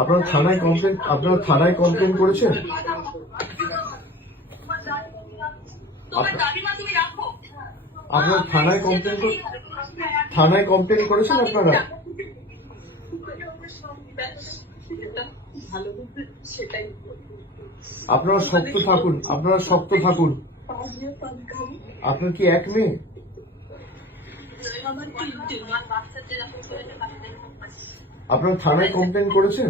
আপনারা থানায় কমপ্লেন করেছেন? আপনারা থানায় কমপ্লেন করেছেন আপনারা? আপনারা শক্ত থাকুন, আপনার কি এক মেয়ে? আপনারা থানায় কমপ্লেন করেছেন?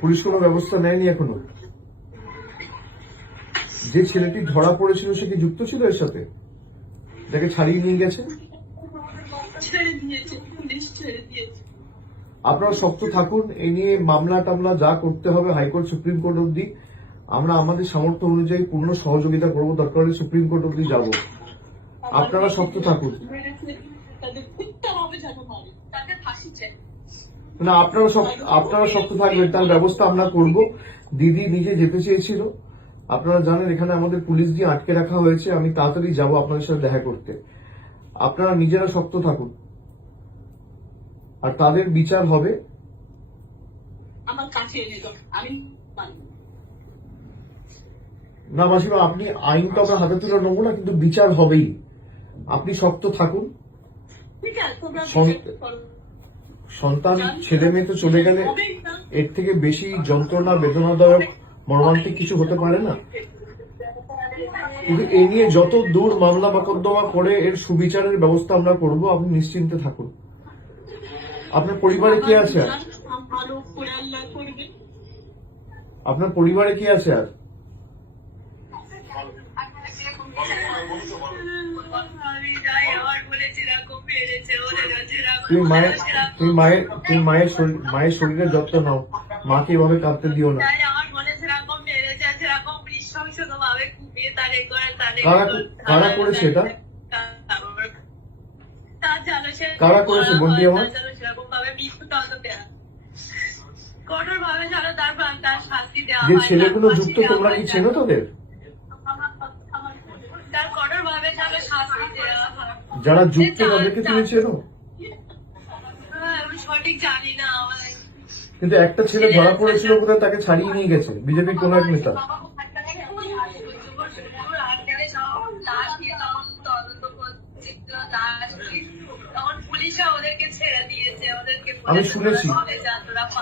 পুলিশ কোনো ব্যবস্থা নেয়নি এখনো? যে ছেলেটি ধরা পড়েছিল সে কি যুক্ত ছিল এর সাথে, যাকে ছাড়িয়ে নিয়ে গেছে? আপনারা শক্ত থাকুন, এই নিয়ে মামলা টামলা যা করতে হবে হাইকোর্ট সুপ্রিম কোর্ট অব্দি আমরা আমাদের সামর্থ্য অনুযায়ী পূর্ণ সহযোগিতা করবো, দরকার হলে সুপ্রিম কোর্ট অব্দি যাবো। আপনারা শক্ত থাকুন। না, আপনারা শক্ত থাকবেন, তার ব্যবস্থা আমরা করব। দিদি নিজে যেতে চেয়েছিল, আপনারা জানেন এখানে আমাদের পুলিশ দিয়ে আটকে রাখা হয়েছে, আমি তাড়াতাড়ি যাব আপনাদের সাথে দেখা করতে। আপনারা নিজেরা শক্ত থাকুন, আর তাদের বিচার হবে। না মাসিমা, আপনি আইন তো আমরা হাতে তুলে নেবো না, কিন্তু বিচার হবেই। আপনি শক্ত থাকুন। সন্তান ছেলে মেয়ে তো চলে গেলে এর থেকে বেশি যন্ত্রণা বেদনাদায়ক মর্মান্তিক কিছু হতে পারে না। কিন্তু এ নিয়ে যত দূর মামলা মোকদ্দমা করে এর সুবিচারের ব্যবস্থা আমরা করব, আপনি নিশ্চিন্তে থাকুন। আপনার পরিবারে কি আছে আর? আপনার পরিবারে কি আছে আর? তুমি মায়ের শরীরের যত্ন নাও, মাকে এভাবে কাঁদতে দিও না। কারা করেছে এটা? কারা করেছে বন্দি আমার? যে ছেলেগুলো যুক্ত, তোমরা কি চেনো তাদের? যারা যুক্ত তাদেরকে তুমি চেনো? কিন্তু একটা ছেলে ধরা পড়েছিল কোথায়, তাকে ছাড়িয়ে নিয়ে গেছে বিজেপির কোন এক নেতা।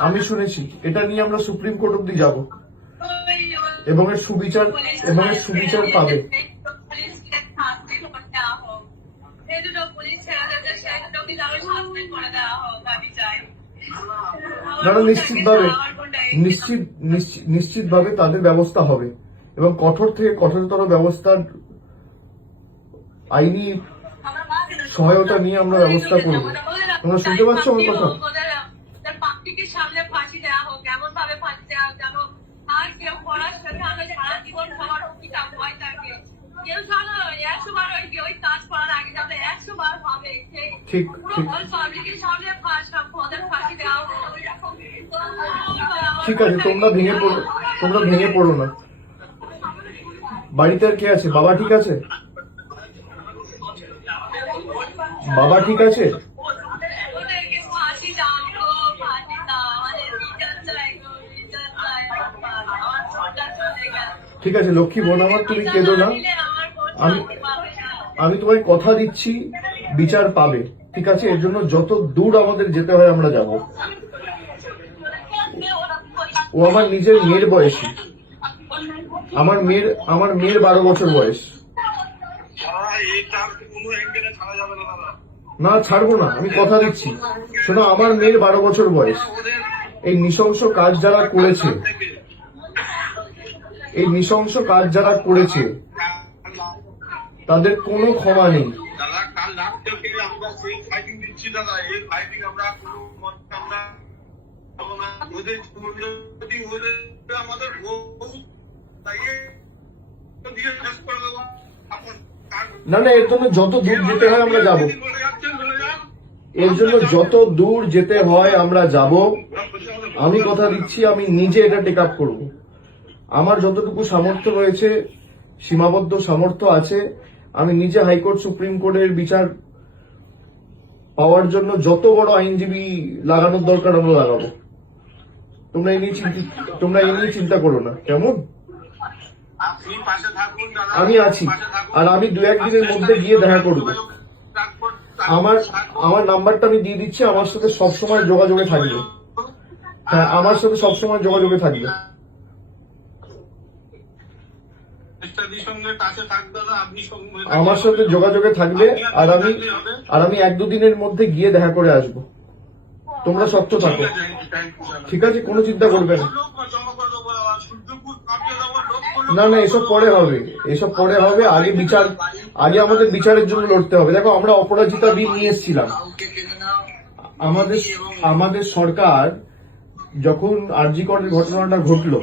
আমি শুনেছি এটা নিয়ে আমরা সুপ্রিম কোর্ট অব্দি যাব, এবং এর সুবিচার পাবে। নিশ্চিতভাবে তাদের ব্যবস্থা হবে, এবং কঠোর থেকে কঠোরতর ব্যবস্থার আইনি সহায়তা নিয়ে আমরা ব্যবস্থা করব। তোমরা শুনতে পাচ্ছ আমার কথা? ঠিক আছে, তোমরা ভেঙে পড়ো না। বাড়িতে আর কে আছে? বাবা ঠিক আছে? বাবা ঠিক আছে? ঠিক আছে লক্ষ্মী বোন আমার, তুমি কেঁদো না। আমি তোমায় কথা দিচ্ছি বিচার পাবে, ঠিক আছে? এর জন্য যত দূর আমাদের যেতে হয় আমরা যাব। ও আমার নিজের মেয়ের বয়সী, আমার মেয়ের 12 বছর বয়স। না ছাড়বো না, আমি কথা দিচ্ছি। শোনো, আমার মেয়ের 12 বছর বয়স। এই নৃশংস কাজ যারা করেছে তাদের কোনো ক্ষমা নেই। না, এর জন্য যত দূর যেতে হয় আমরা যাব। আমি কথা দিচ্ছি, আমি নিজে এটা টেক আপ করবো। আমার যতটুকু সামর্থ্য রয়েছে, সীমাবদ্ধ সামর্থ্য আছে, আমি নিজে হাইকোর্ট সুপ্রিম কোর্টের বিচার পাওয়ার জন্য যত বড় আইনজীবী লাগানোর দরকার আমরা লাগাবো। তোমরা এই নিয়ে চিন্তা করো না, কেমন? আপনি পাশে থাকুন দাদা, আমি আছি, পাশে থাকুন। আর আমি 2-1 দিনের মধ্যে গিয়ে দেখা করবো। আমার নাম্বারটা আমি দিয়ে দিচ্ছি, আমার সাথে সবসময় যোগাযোগে থাকবে। হ্যাঁ, আমার সাথে সবসময় যোগাযোগে থাকবে। আমার সাথে যোগাযোগে থাকবে, আর আমি 1-2 দিনের মধ্যে গিয়ে দেখা করে আসবো। তোমরা শক্ত থাকো, ঠিক আছে? কোনো চিন্তা করবে না। না না, এসব পরে হবে, এসব পরে হবে। আগে আমাদের বিচারের জন্য লড়তে হবে। দেখো, আমরা অপরাজিতা বিল নিয়ে এসেছিলাম। আমাদের সরকার যখন আরজি করের ঘটনাটা ঘটলো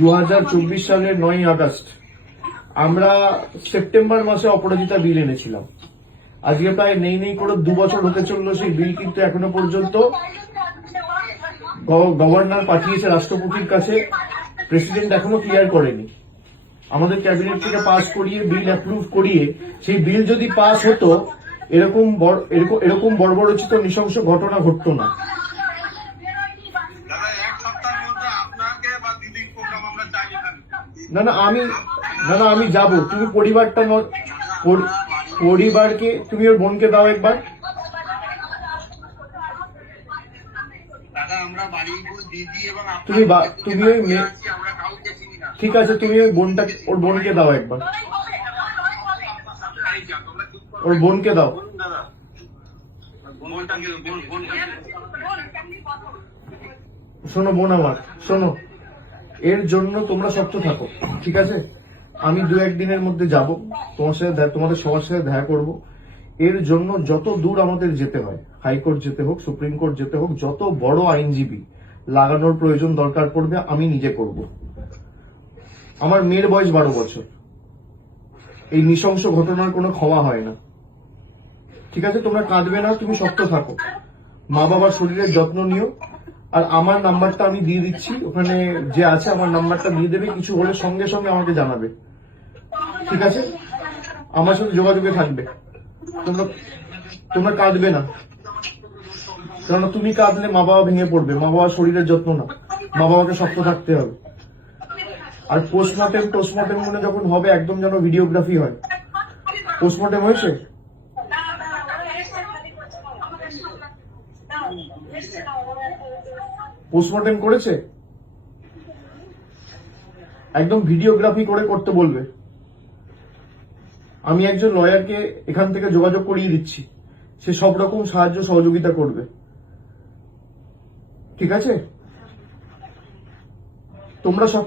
2024 সালের 9ই আগস্ট, আমরা সেপ্টেম্বর মাসে অপরাজিতা বিল এনেছিলাম। আজকে প্রায় নেই করে 2 বছর হতে চললো সেই বিল, কিন্তু এখনো পর্যন্ত গভর্নর পাঠিয়েছে রাষ্ট্রপতির কাছে, প্রেসিডেন্ট এখনো ক্লিয়ার করেনি। আমাদের ক্যাবিনেট থেকে পাস করিয়ে, বিল অ্যাপ্রুভ করিয়ে, সেই বিল যদি পাস হতো, এরকম বর্বরচিত নৃশংস ঘটনা ঘটতো না। না না, আমি যাব। তুমি পরিবারকে, তুমি ওর বোনকে দাও একবার। তুমি ওই ঠিক আছে, তুমি ওর বোনকে দাও একবার, ওর বোনকে দাও। শোনো বোন আমার, শোনো, এর জন্য তোমরা শক্ত থাকো, ঠিক আছে? আমি 2-1 দিনের মধ্যে যাব, তোমাদের সবার সাথে দেখা করব। এর জন্য যত দূর আমাদের যেতে হয়, হাইকোর্ট যেতে হোক, সুপ্রিম কোর্ট যেতে হোক, যত বড় আইনজীবী লাগানোর প্রয়োজন দরকার পড়বে, আমি নিজে করব। আমার মেয়ের বয়স 12 বছর। এই নৃশংস ঘটনার কোনো ক্ষমা হয় না, ঠিক আছে? তোমরা কাঁদবে না, তুমি শক্ত থাকো, মা বাবার শরীরের যত্ন নিও। আর আমার নাম্বারটা আমি দিয়ে দিচ্ছি, ওখানে যে আছে আমার নাম্বারটা দিয়ে দেবে। কিছু হলে সঙ্গে সঙ্গে আমাকে জানাবে, ঠিক আছে? আমার সাথে যোগাযোগে থাকবে। তোমরা কাঁদবে না, কেননা তুমি কাঁদলে মা বাবা ভেঙে পড়বে। মা বাবার শরীরের যত্ন না, মা বাবাকে শক্ত থাকতে হবে। আর পোস্টমর্টেম মনে যখন হবে, একদম যেন ভিডিওগ্রাফি হয়। পোস্টমর্টেম হয়েছে? পোস্টমর্টেম করেছে? একদম ভিডিওগ্রাফি করে করতে বলবে। আমি একজন লয়ারকে এখান থেকে যোগাযোগ করিয়ে দিচ্ছি, সে সব রকম সাহায্য সহযোগিতা করবে, ঠিক আছে? তোমরা সব